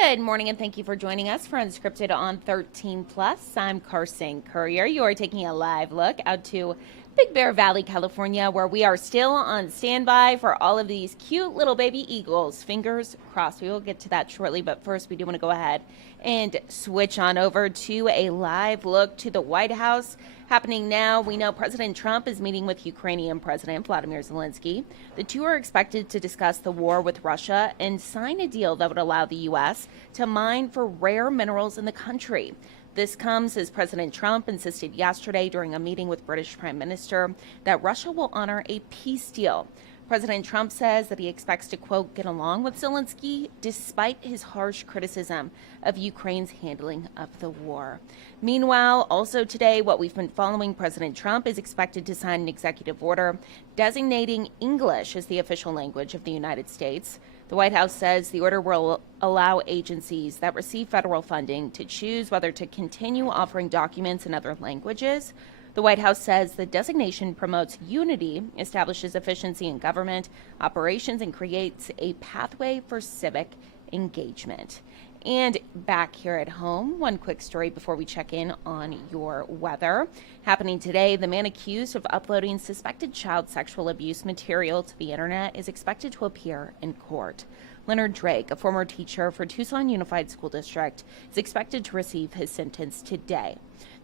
Good morning, and thank you for joining us for Unscripted on 13 Plus. I'm Carson Courier. You are taking a live look out to Big Bear Valley, California, where we are still on standby for all of these cute little baby eagles. Fingers crossed. We will get to that shortly, but first we do want to go ahead and switch on over to a live look to the White House. Happening now, we know President Trump is meeting with Ukrainian President Vladimir Zelensky. The two are expected to discuss the war with Russia and sign a deal that would allow the U.S. to mine for rare minerals in the country. This comes as President Trump insisted yesterday during a meeting with British Prime Minister that Russia will honor a peace deal. President Trump says that he expects to, quote, get along with Zelensky despite his harsh criticism of Ukraine's handling of the war. Meanwhile, also today, what we've been following, President Trump is expected to sign an executive order designating English as the official language of the United States. The White House says the order will allow agencies that receive federal funding to choose whether to continue offering documents in other languages. The White House says the designation promotes unity, establishes efficiency in government operations, and creates a pathway for civic engagement. And back here at home, one quick story before we check in on your weather. Happening today, the man accused of uploading suspected child sexual abuse material to the internet is expected to appear in court. Leonard Drake, a former teacher for Tucson Unified School District, is expected to receive his sentence today.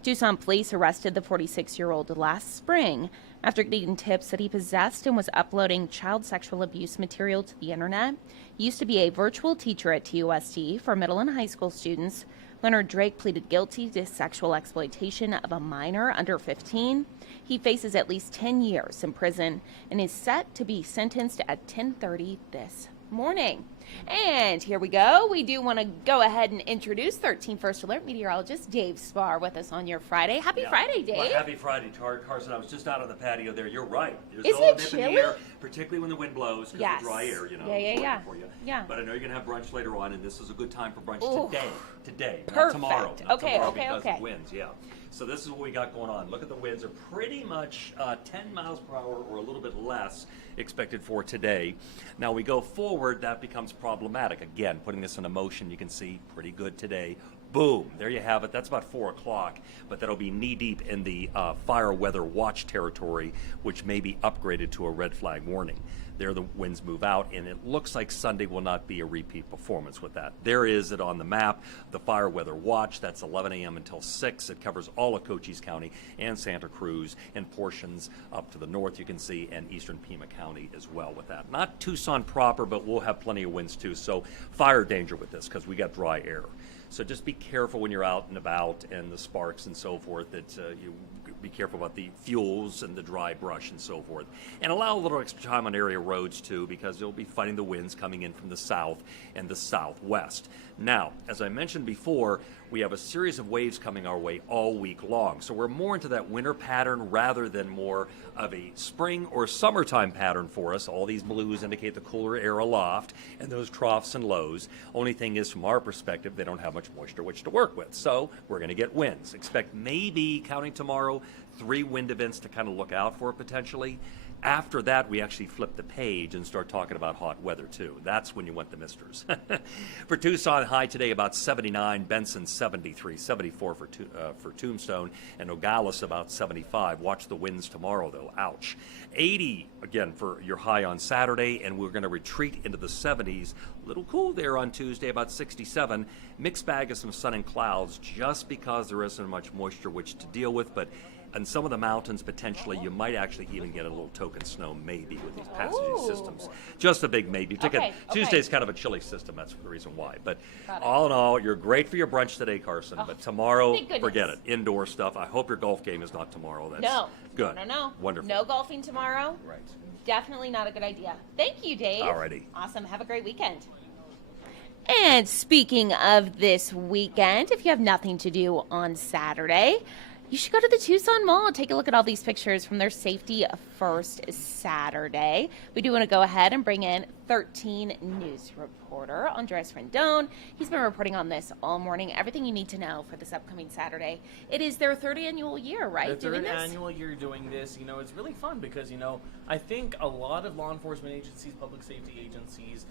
Tucson police arrested the 46-year-old last spring after getting tips that he possessed and was uploading child sexual abuse material to the internet. He used to be a virtual teacher at TUSD for middle and high school students. Leonard Drake pleaded guilty to sexual exploitation of a minor under 15. He faces at least 10 years in prison and is set to be sentenced at 10:30 this morning. And here we go. We do want to go ahead and introduce 13 First Alert meteorologist Dave Spar with us on your Friday. Happy Friday, Dave. Well, happy Friday, Carson. I was just out on the patio there. You're right. There's Isn't all it nip chilly? in the air, particularly when the wind blows because Yes. of dry air, you know. Yeah. For you. Yeah. But I know you're going to have brunch later on, and this is a good time for brunch Ooh. today, not Perfect. tomorrow. Okay. Because of winds, yeah. So this is what we got going on. Look at the winds are pretty much 10 miles per hour or a little bit less expected for today. Now we go forward, that becomes problematic. Again, putting this in motion, you can see pretty good today. Boom, there you have it. That's about 4 o'clock, but that'll be knee-deep in the fire weather watch territory, which may be upgraded to a red flag warning. There the winds move out, and it looks like Sunday will not be a repeat performance with that. There is it on the map, the fire weather watch. That's 11 a.m. until 6. It covers all of Cochise County and Santa Cruz and portions up to the north, you can see, and eastern Pima County as well with that. Not Tucson proper, but we'll have plenty of winds too, so fire danger with this because we got dry air. So just be careful when you're out and about and the sparks and so forth, that you be careful about the fuels and the dry brush and so forth. And allow a little extra time on area roads too, because you'll be fighting the winds coming in from the south and the southwest. Now, as I mentioned before, we have a series of waves coming our way all week long. So we're more into that winter pattern rather than more of a spring or summertime pattern for us. All these blues indicate the cooler air aloft and those troughs and lows. Only thing is, from our perspective, they don't have much moisture which to work with. So we're going to get winds. Expect maybe, counting tomorrow, 3 wind events to kind of look out for potentially. After that, we actually flip the page and start talking about hot weather, too. That's when you want the misters. For Tucson, high today about 79, Benson 73, 74 for Tombstone, and Nogales about 75. Watch the winds tomorrow, though. Ouch. 80, again, for your high on Saturday, and we're going to retreat into the 70s. A little cool there on Tuesday, about 67. Mixed bag of some sun and clouds just because there isn't much moisture which to deal with, but on some of the mountains, potentially, you might actually even get a little token snow, maybe, with these passaging systems. Just a big maybe. Tuesday's kind of a chilly system. That's the reason why. But all in all, you're great for your brunch today, Carson. But tomorrow, forget it. Indoor stuff. I hope your golf game is not tomorrow. That's good. No. Wonderful. No golfing tomorrow? Right. Definitely not a good idea. Thank you, Dave. Alrighty. Awesome. Have a great weekend. And speaking of this weekend, if you have nothing to do on Saturday, you should go to the Tucson Mall and take a look at all these pictures from their Safety First Saturday. We do want to go ahead and bring in 13 News reporter Andres Rendon. He's been reporting on this all morning. Everything you need to know for this upcoming Saturday. It is their third annual year, right? Their third annual year doing this. You know, it's really fun because, you know, I think a lot of law enforcement agencies, public safety agencies,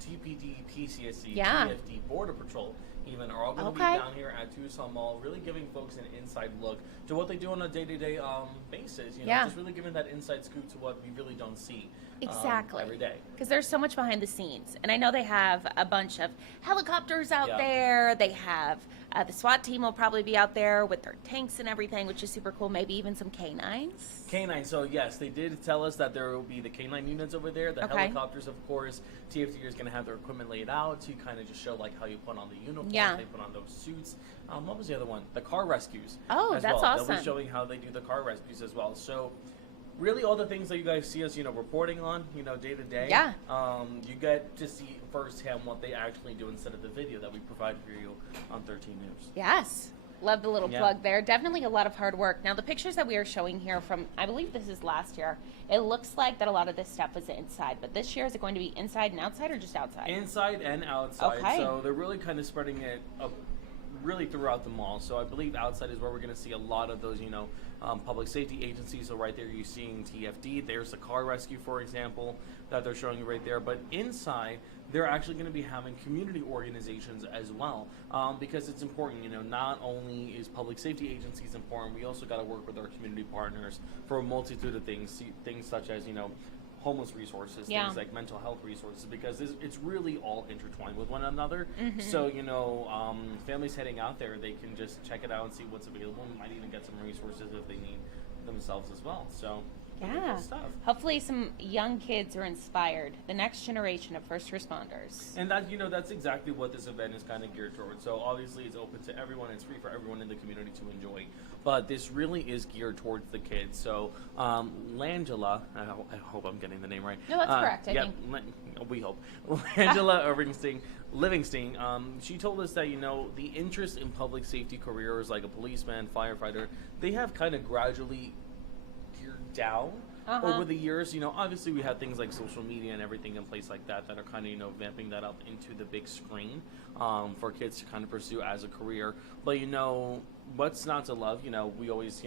TPD, PCSC, Yeah. TFD, Border Patrol, even are all going to be Okay. down here at Tucson Mall, really giving folks an inside look to what they do on a day-to-day basis. You know, Yeah. just really giving that inside scoop to what we really don't see Exactly. every day. Because there's so much behind the scenes. And I know they have a bunch of helicopters out Yeah. there. They have the SWAT team will probably be out there with their tanks and everything, which is super cool. Maybe even some canines. Canine. So yes, they did tell us that there will be the canine units over there. The Okay. helicopters, of course. TFD is going to have their equipment laid out to kind of just show like how you put on the uniform. Yeah. They put on those suits. What was the other one? The car rescues. Oh, as that's well. They'll awesome. be showing how they do the car rescues as well. So really all the things that you guys see us, reporting on, day to day. Yeah. You get to see firsthand what they actually do instead of the video that we provide for you on 13 News. Yes. Love the little Yeah. plug there. Definitely a lot of hard work. Now, the pictures that we are showing here from, I believe this is last year, it looks like that a lot of this stuff was inside. But this year, is it going to be inside and outside or just outside? Inside and outside. Okay. So they're really kind of spreading it up really throughout the mall. So I believe outside is where we're going to see a lot of those, public safety agencies. So right there you're seeing TFD. There's the car rescue, for example, that they're showing you right there. But inside, they're actually going to be having community organizations as well, because it's important. Not only is public safety agencies important, we also got to work with our community partners for a multitude of things, things such as homeless resources, Yeah. things like mental health resources, because it's really all intertwined with one another. Mm-hmm. So, families heading out there, they can just check it out and see what's available, and might even get some resources if they need themselves as well. So, really Yeah. good stuff. Hopefully some young kids are inspired. The next generation of first responders. And that's exactly what this event is kind of geared towards. So obviously it's open to everyone. It's free for everyone in the community to enjoy. But this really is geared towards the kids. So Langela, I hope I'm getting the name right. No, that's correct, I think. We hope. Langela Livingston, she told us that, the interest in public safety careers like a policeman, firefighter, they have kind of gradually geared down over the years. Obviously we have things like social media and everything in place like that are kind of, vamping that up into the big screen for kids to kind of pursue as a career. But, what's not to love? We always,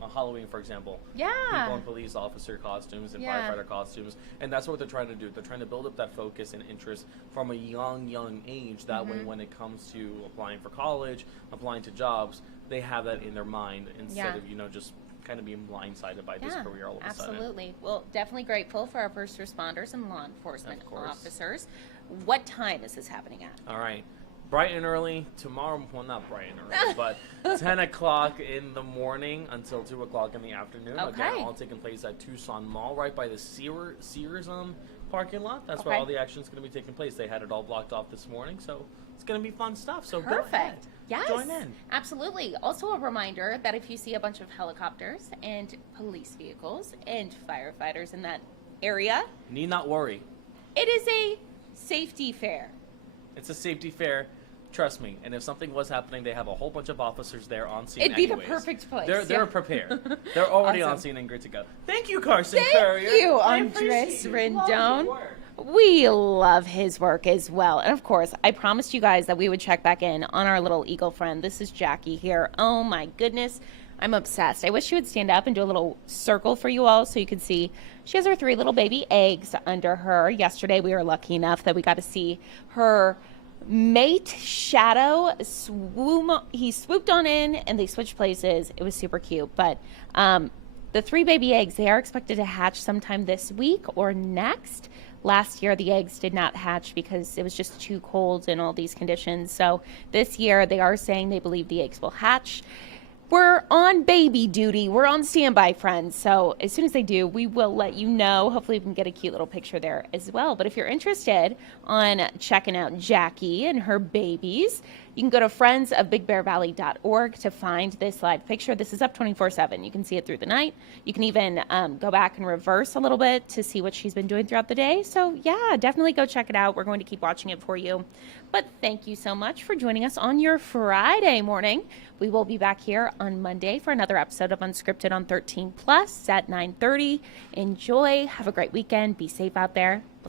on Halloween, for example. Yeah. People in police officer costumes and Yeah. firefighter costumes. And that's what they're trying to do. They're trying to build up that focus and interest from a young age. That way, when it comes to applying for college, applying to jobs, they have that in their mind instead of, just kind of being blindsided by this career all of a sudden. Absolutely. Well, definitely grateful for our first responders and law enforcement Of course. officers. What time is this happening at? All right. Bright and early tomorrow. Well, not bright and early, but 10 o'clock in the morning until 2 o'clock in the afternoon. Okay. Again, all taking place at Tucson Mall, right by the Sears parking lot. That's where Okay. all the action's going to be taking place. They had it all blocked off this morning, so it's going to be fun stuff. So go ahead. Perfect. Yes. Join in. Absolutely. Also, a reminder that if you see a bunch of helicopters and police vehicles and firefighters in that area, Need not worry. it is a safety fair. It's a safety fair. Trust me. And if something was happening, they have a whole bunch of officers there on scene. It'd be the anyways. perfect place, They're yeah. prepared. They're already on Awesome. scene and good to go. Thank you, Carson Thank Courier. you, I Andres appreciate you. Love your Rendon. work. We love his work as well. And of course, I promised you guys that we would check back in on our little eagle friend. This is Jackie here. Oh my goodness. I'm obsessed. I wish she would stand up and do a little circle for you all so you could see. She has her 3 little baby eggs under her. Yesterday, we were lucky enough that we got to see her mate Shadow he swooped on in and they switched places. It was super cute. But the 3 baby eggs, they are expected to hatch sometime this week or next. Last year, the eggs did not hatch because it was just too cold in all these conditions. So this year, they are saying they believe the eggs will hatch. We're on baby duty. We're on standby, friends. So as soon as they do, we will let you know. Hopefully we can get a cute little picture there as well. But if you're interested on checking out Jackie and her babies, you can go to friendsofbigbearvalley.org to find this live picture. This is up 24/7. You can see it through the night. You can even go back and reverse a little bit to see what she's been doing throughout the day. So yeah, definitely go check it out. We're going to keep watching it for you. But thank you so much for joining us on your Friday morning. We will be back here on Monday for another episode of Unscripted on 13 Plus at 9:30. Enjoy. Have a great weekend. Be safe out there.